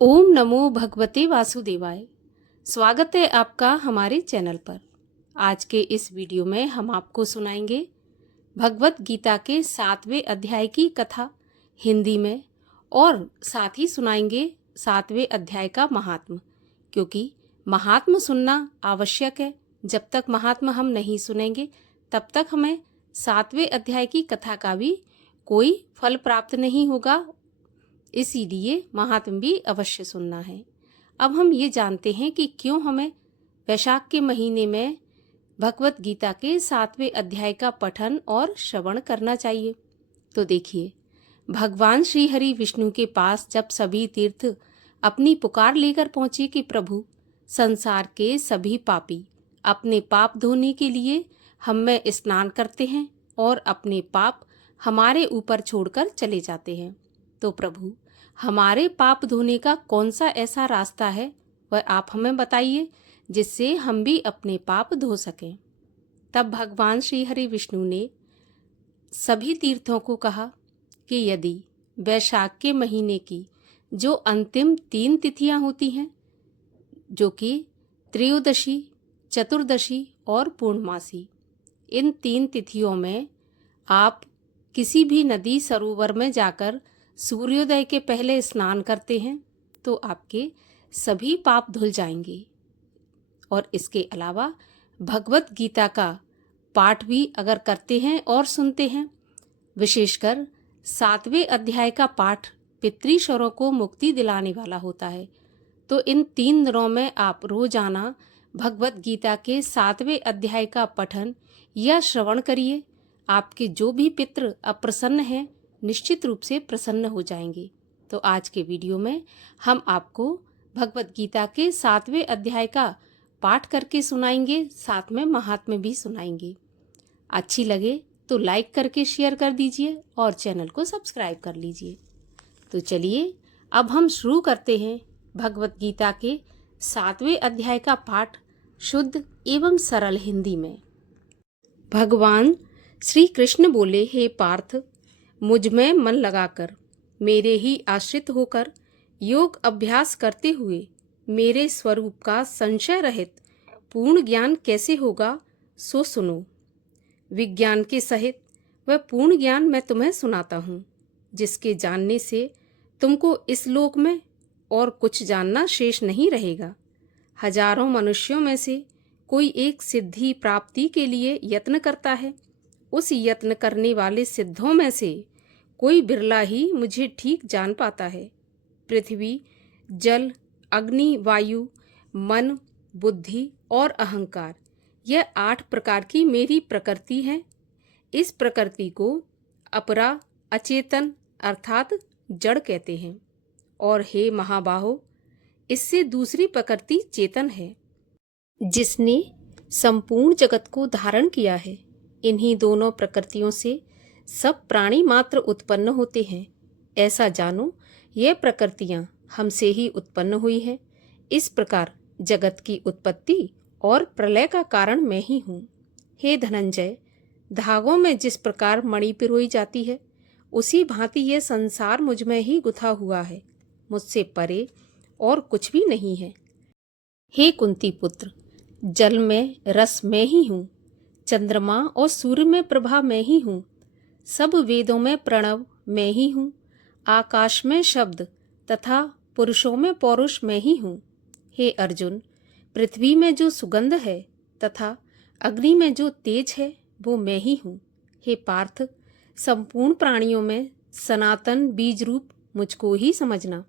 ओम नमो भगवते वासुदेवाय। स्वागत है आपका हमारे चैनल पर। आज के इस वीडियो में हम आपको सुनाएंगे भगवत गीता के 7वें अध्याय की कथा हिंदी में, और साथ ही सुनाएंगे 7वें अध्याय का महात्म, क्योंकि महात्म सुनना आवश्यक है। जब तक महात्म हम नहीं सुनेंगे तब तक हमें 7वें अध्याय की कथा का भी कोई फल प्राप्त नहीं होगा, इसीलिए महात्म भी अवश्य सुनना है। अब हम ये जानते हैं कि क्यों हमें वैशाख के महीने में भगवत गीता के 7वें अध्याय का पठन और श्रवण करना चाहिए। तो देखिए, भगवान श्री हरि विष्णु के पास जब सभी तीर्थ अपनी पुकार लेकर पहुंचे कि प्रभु, संसार के सभी पापी अपने पाप धोने के लिए हम में स्नान करते हैं और अपने पाप हमारे ऊपर छोड़कर चले जाते हैं, तो प्रभु हमारे पाप धोने का कौन सा ऐसा रास्ता है, वह आप हमें बताइए, जिससे हम भी अपने पाप धो सकें। तब भगवान श्री हरि विष्णु ने सभी तीर्थों को कहा कि यदि वैशाख के महीने की जो अंतिम 3 तिथियां होती हैं, जो कि त्रयोदशी, चतुर्दशी और पूर्णमासी, इन 3 तिथियों में आप किसी भी नदी सरोवर में जाकर सूर्योदय के पहले स्नान करते हैं तो आपके सभी पाप धुल जाएंगे। और इसके अलावा भगवत गीता का पाठ भी अगर करते हैं और सुनते हैं, विशेषकर 7वें अध्याय का पाठ पितृश्वरों को मुक्ति दिलाने वाला होता है, तो इन 3 दिनों में आप रोजाना भगवत गीता के 7वें अध्याय का पठन या श्रवण करिए। आपके जो भी पितृ अप्रसन्न हैं निश्चित रूप से प्रसन्न हो जाएंगे। तो आज के वीडियो में हम आपको भगवत गीता के 7वें अध्याय का पाठ करके सुनाएंगे, साथ में महात्म्य भी सुनाएंगे। अच्छी लगे तो लाइक करके शेयर कर दीजिए और चैनल को सब्सक्राइब कर लीजिए। तो चलिए अब हम शुरू करते हैं भगवत गीता के 7वें अध्याय का पाठ शुद्ध एवं सरल हिंदी में। भगवान श्री कृष्ण बोले, हे पार्थ, मुझ में मन लगाकर, मेरे ही आश्रित होकर योग अभ्यास करते हुए मेरे स्वरूप का संशय रहित पूर्ण ज्ञान कैसे होगा, सो सुनो। विज्ञान के सहित वह पूर्ण ज्ञान मैं तुम्हें सुनाता हूँ, जिसके जानने से तुमको इस लोक में और कुछ जानना शेष नहीं रहेगा। हजारों मनुष्यों में से कोई एक सिद्धि प्राप्ति के लिए यत्न करता है। उस यत्न करने वाले सिद्धों में से कोई बिरला ही मुझे ठीक जान पाता है। पृथ्वी, जल, अग्नि, वायु, मन, बुद्धि और अहंकार, यह 8 प्रकार की मेरी प्रकृति है। इस प्रकृति को अपरा, अचेतन अर्थात जड़ कहते हैं। और हे महाबाहो, इससे दूसरी प्रकृति चेतन है, जिसने संपूर्ण जगत को धारण किया है। इन्हीं दोनों प्रकृतियों से सब प्राणी मात्र उत्पन्न होते हैं। ऐसा जानो, ये प्रकृतियां हमसे ही उत्पन्न हुई हैं। इस प्रकार जगत की उत्पत्ति और प्रलय का कारण मैं ही हूँ। हे धनंजय, धागों में जिस प्रकार मणि पिरोई जाती है, उसी भांति यह संसार मुझ में ही गुथा हुआ है। मुझसे परे और कुछ भी नहीं है। हे कुंती पुत्र, जल में रस मैं ही हूँ, चंद्रमा और सूर्य में प्रभा मैं ही हूँ, सब वेदों में प्रणव मैं ही हूँ, आकाश में शब्द तथा पुरुषों में पौरुष मैं ही हूँ। हे अर्जुन, पृथ्वी में जो सुगंध है तथा अग्नि में जो तेज है, वो मैं ही हूँ। हे पार्थ, संपूर्ण प्राणियों में सनातन बीज रूप मुझको ही समझना।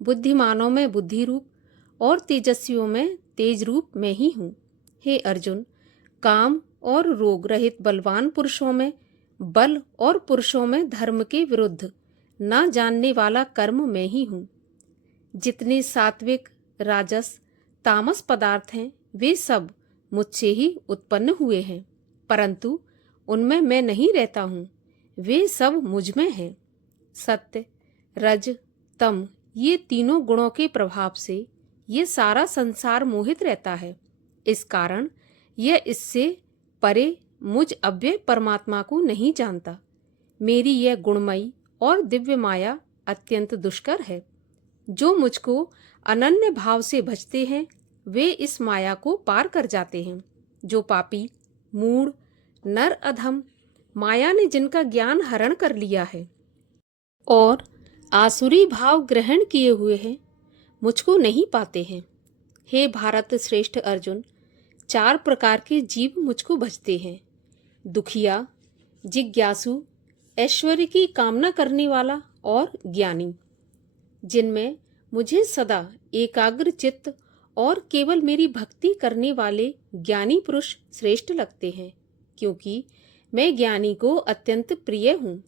बुद्धिमानों में बुद्धि रूप और तेजस्वियों में तेज रूप मैं ही हूँ। हे अर्जुन, काम और रोग रहित बलवान पुरुषों में बल और पुरुषों में धर्म के विरुद्ध ना जानने वाला कर्म मैं ही हूँ। जितने सात्विक, राजस, तामस पदार्थ हैं, वे सब मुझसे ही उत्पन्न हुए हैं, परंतु उनमें मैं नहीं रहता हूँ, वे सब मुझ में हैं। सत्य, रज, तम, ये तीनों गुणों के प्रभाव से ये सारा संसार मोहित रहता है। इस कारण यह इससे परे मुझ अव्यय परमात्मा को नहीं जानता। मेरी यह गुणमयी और दिव्य माया अत्यंत दुष्कर है। जो मुझको अनन्य भाव से भजते हैं वे इस माया को पार कर जाते हैं। जो पापी, मूढ़, नर अधम माया ने जिनका ज्ञान हरण कर लिया है और आसुरी भाव ग्रहण किए हुए हैं, मुझको नहीं पाते हैं। हे भारत श्रेष्ठ अर्जुन, 4 प्रकार के जीव मुझको भजते हैं। दुखिया, जिज्ञासु, ऐश्वर्य की कामना करने वाला और ज्ञानी, जिनमें मुझे सदा एकाग्र चित्त और केवल मेरी भक्ति करने वाले ज्ञानी पुरुष श्रेष्ठ लगते हैं, क्योंकि मैं ज्ञानी को अत्यंत प्रिय हूँ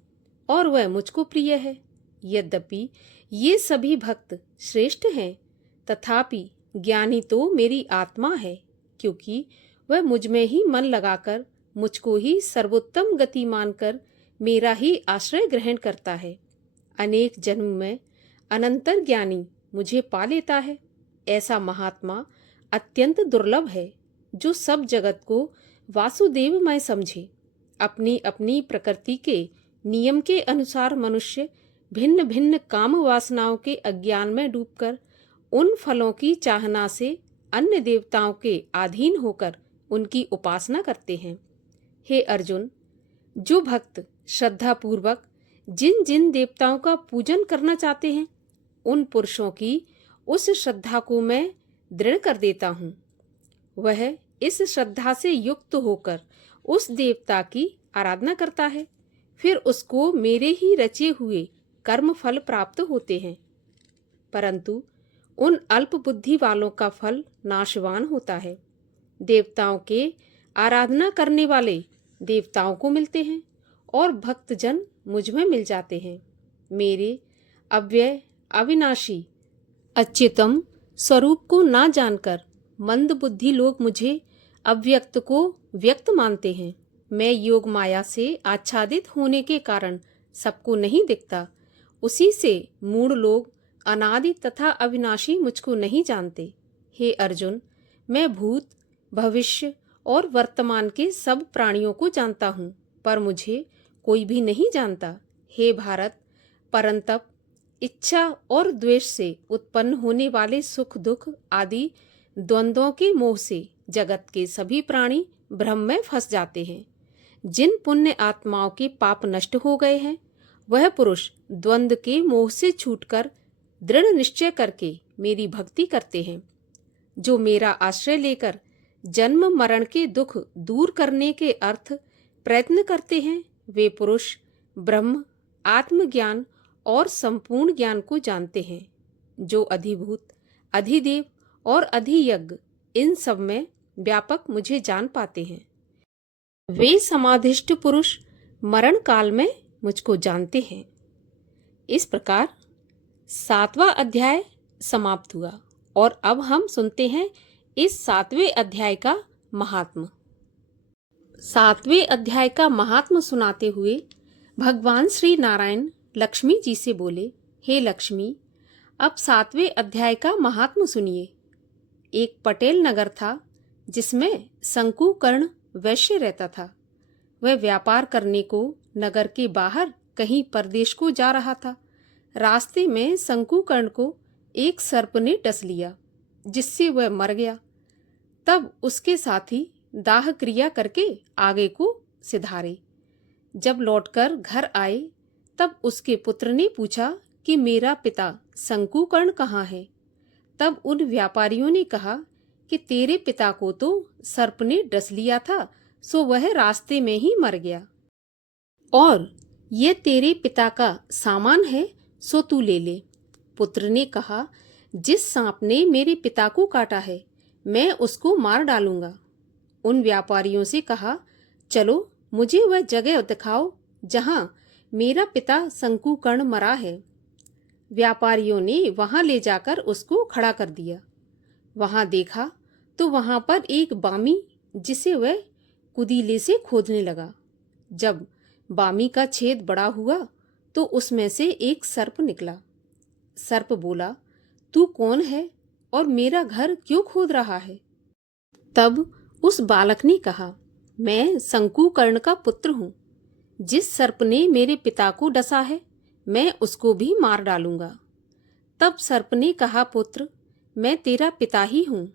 और वह मुझको प्रिय है। यद्यपि ये सभी भक्त श्रेष्ठ हैं, तथापि ज्ञानी तो मेरी आत्मा है, क्योंकि वह मुझ में ही मन लगाकर मुझको ही सर्वोत्तम गति मानकर मेरा ही आश्रय ग्रहण करता है। अनेक जन्म में अनंतर ज्ञानी मुझे पा लेता है। ऐसा महात्मा अत्यंत दुर्लभ है, जो सब जगत को वासुदेवमय समझे। अपनी अपनी प्रकृति के नियम के अनुसार मनुष्य भिन्न भिन्न काम वासनाओं के अज्ञान में डूबकर उन फलों की चाहना से अन्य देवताओं के अधीन होकर उनकी उपासना करते हैं। हे अर्जुन, जो भक्त श्रद्धापूर्वक जिन जिन देवताओं का पूजन करना चाहते हैं, उन पुरुषों की उस श्रद्धा को मैं दृढ़ कर देता हूँ। वह इस श्रद्धा से युक्त होकर उस देवता की आराधना करता है, फिर उसको मेरे ही रचे हुए कर्म फल प्राप्त होते हैं। परंतु उन अल्प बुद्धि वालों का फल नाशवान होता है। देवताओं के आराधना करने वाले देवताओं को मिलते हैं और भक्तजन मुझ में मिल जाते हैं। मेरे अव्यय, अविनाशी, अच्युतम स्वरूप को ना जानकर मंद बुद्धि लोग मुझे अव्यक्त को व्यक्त मानते हैं। मैं योग माया से आच्छादित होने के कारण सबको नहीं दिखता, उसी से मूढ़ लोग अनादि तथा अविनाशी मुझको नहीं जानते। हे अर्जुन, मैं भूत, भविष्य और वर्तमान के सब प्राणियों को जानता हूँ, पर मुझे कोई भी नहीं जानता। हे भारत, परंतप इच्छा और द्वेष से उत्पन्न होने वाले सुख दुख आदि द्वंद्वों के मोह से जगत के सभी प्राणी भ्रम में फंस जाते हैं। जिन पुण्य आत्माओं के पाप नष्ट हो गए हैं, वह पुरुष द्वंद्व के मोह से छूटकर दृढ़ निश्चय करके मेरी भक्ति करते हैं। जो मेरा आश्रय लेकर जन्म मरण के दुख दूर करने के अर्थ प्रयत्न करते हैं, वे पुरुष ब्रह्म, आत्मज्ञान और संपूर्ण ज्ञान को जानते हैं। जो अधिभूत, अधिदेव और अधियज्ञ इन सब में व्यापक मुझे जान पाते हैं, वे समाधिष्ठ पुरुष मरण काल में मुझको जानते हैं। इस प्रकार 7वां अध्याय समाप्त हुआ और अब हम सुनते हैं इस 7वें अध्याय का महात्म। 7वें अध्याय का महात्म सुनाते हुए भगवान श्री नारायण लक्ष्मी जी से बोले, हे लक्ष्मी, अब 7वें अध्याय का महात्म सुनिए। एक पटेल नगर था जिसमें शंकुकर्ण वैश्य रहता था। वह व्यापार करने को नगर के बाहर कहीं परदेश को जा रहा था। रास्ते में शंकुकर्ण को एक सर्प ने डस लिया, जिससे वह मर गया। तब उसके साथी दाह क्रिया करके आगे को सिधारे। जब लौटकर घर आए, तब उसके पुत्र ने पूछा कि मेरा पिता शंकुकर्ण कहाँ है। तब उन व्यापारियों ने कहा कि तेरे पिता को तो सर्प ने डस लिया था, सो वह रास्ते में ही मर गया, और ये तेरे पिता का सामान है, सो तू ले ले। पुत्र ने कहा, जिस सांप ने मेरे पिता को काटा है, मैं उसको मार डालूंगा। उन व्यापारियों से कहा, चलो मुझे वह जगह दिखाओ जहां मेरा पिता शंकुकर्ण मरा है। व्यापारियों ने वहां ले जाकर उसको खड़ा कर दिया। वहां देखा तो वहां पर एक बामी, जिसे वह कुदीले से खोदने लगा। जब बामी का छेद बड़ा हुआ तो उसमें से एक सर्प निकला। सर्प बोला, तू कौन है और मेरा घर क्यों खोद रहा है? तब उस बालक ने कहा, मैं शंकुकर्ण का पुत्र हूँ। जिस सर्प ने मेरे पिता को डसा है, मैं उसको भी मार डालूंगा। तब सर्प ने कहा, पुत्र, मैं तेरा पिता ही हूँ।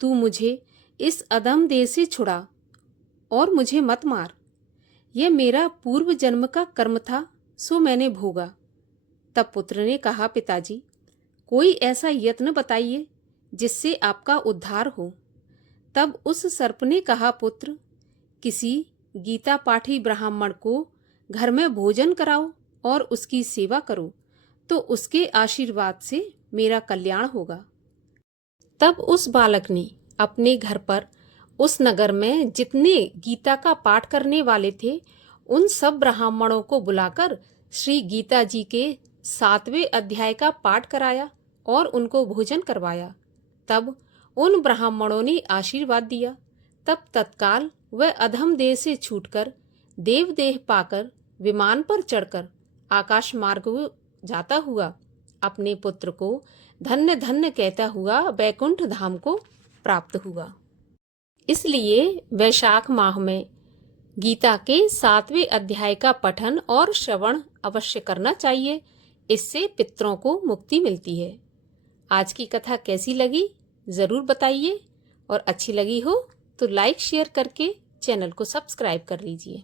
तू मुझे इस अधम देह से छुड़ा और मुझे मत मार। यह मेरा पूर्व जन्म का कर्म था, सो मैंने भोगा। तब पुत्र ने कहा, पिताजी, कोई ऐसा यत्न बताइए जिससे आपका उद्धार हो। तब उस सर्प ने कहा, पुत्र, किसी गीता पाठी ब्राह्मण को घर में भोजन कराओ और उसकी सेवा करो, तो उसके आशीर्वाद से मेरा कल्याण होगा। तब उस बालक ने अपने घर पर उस नगर में जितने गीता का पाठ करने वाले थे, उन सब ब्राह्मणों को बुलाकर श्री गीता जी के 7वें अध्याय का पाठ कराया और उनको भोजन करवाया। तब उन ब्राह्मणों ने आशीर्वाद दिया। तब तत्काल वह अधम देह से छूटकर देव देह पाकर विमान पर चढ़कर आकाश मार्ग जाता हुआ अपने पुत्र को धन्य धन्य कहता हुआ वैकुंठ धाम को प्राप्त हुआ। इसलिए वैशाख माह में गीता के 7वें अध्याय का पठन और श्रवण अवश्य करना चाहिए। इससे पितरों को मुक्ति मिलती है। आज की कथा कैसी लगी ज़रूर बताइए, और अच्छी लगी हो तो लाइक शेयर करके चैनल को सब्सक्राइब कर लीजिए।